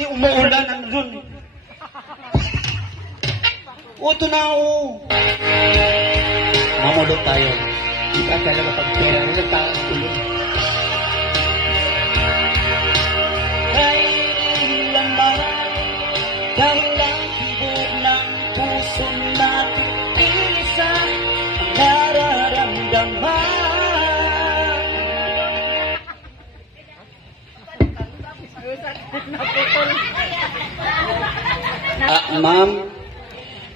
di umuulan, nandun. O, ito na, o. Mamulot tayo. Di ba talaga pag pera, walang taas tulong. Kailan ba, dahil lang hibog ng puso natin, inisan ang nararamdaman. Ma'am,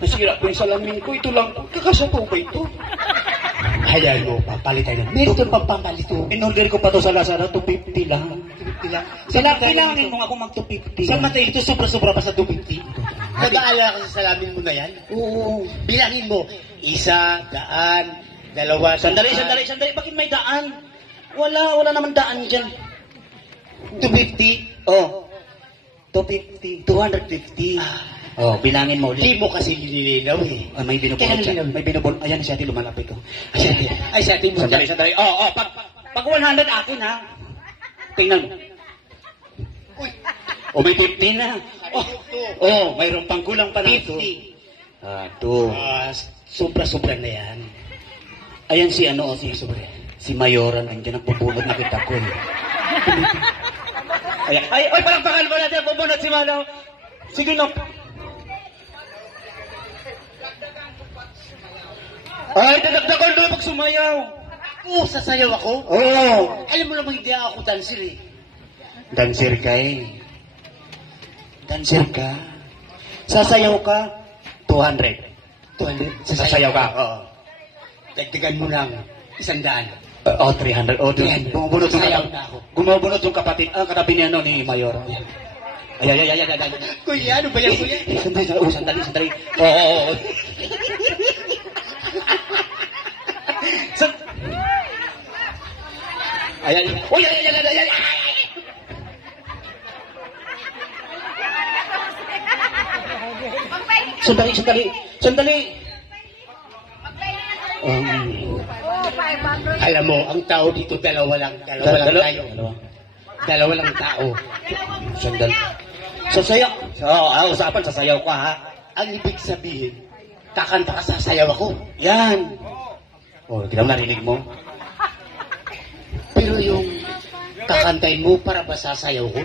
nasira po yung salamin ko. Ito lang po. Kakasapo ba ito? Hayaan mo, papalitan na. Meron doon pampapalit ko. In-order ko pa to sa Lazada, 250 lang. 250 lang. Kailangan mo ako mag-250. Sa matay ito, sobra-sobra pa sa 250. Nag-aalala ka sa salamin mo na yan? Oo. Bilangin mo, 1, daan, 2. Sandali. Bakit may daan? Wala naman daan dyan. 250? Oh. 250. 250. Oh, bilangin mo ulit. Hindi mo kasi nililinaw eh. May binubulot siya. May binubulot. Ayan, si ate lumalapit ko. Ay, sa atin mo. Sandali. Pag 100 akin ha. Tingnan mo. Uy, May 15 na. Mayroon pang kulang pa ng 50. 2. Sobra-sobra na yan. Ayan si si Mayoran. Andiyan ang pupulot na kita ko. Ayan. Palakpakan mo natin. Pupulot si Mano. Sige na. Dadagdagan doon pag sumayaw. Sasayaw ako? Oo. Alam mo naman hindi ako dancer eh. Dancer ka eh. Dancer ka. Sasayaw ka, 200. 200? Sasayaw ka. Oo. Dagdagan mo ng 100. 300. Bumubunot yung Sayaw na ako. Gumubunot yung kapatid, katabi niya ni Mayor. Ay. Kuya, ano ba yan kuya? Sandali. Oo. Ayan. Uy, ayan. Sandali. Alam mo, ang tao dito, dalawa lang tayo. Dalawa lang tao. Sandali. Sasayaw. Usapan, sasayaw ka ha. Ang ibig sabihin, kakanta ka, sasayaw ako. Yan. Hindi naman narinig mo. Pero yung kakantayin mo para ba sasayaw ko?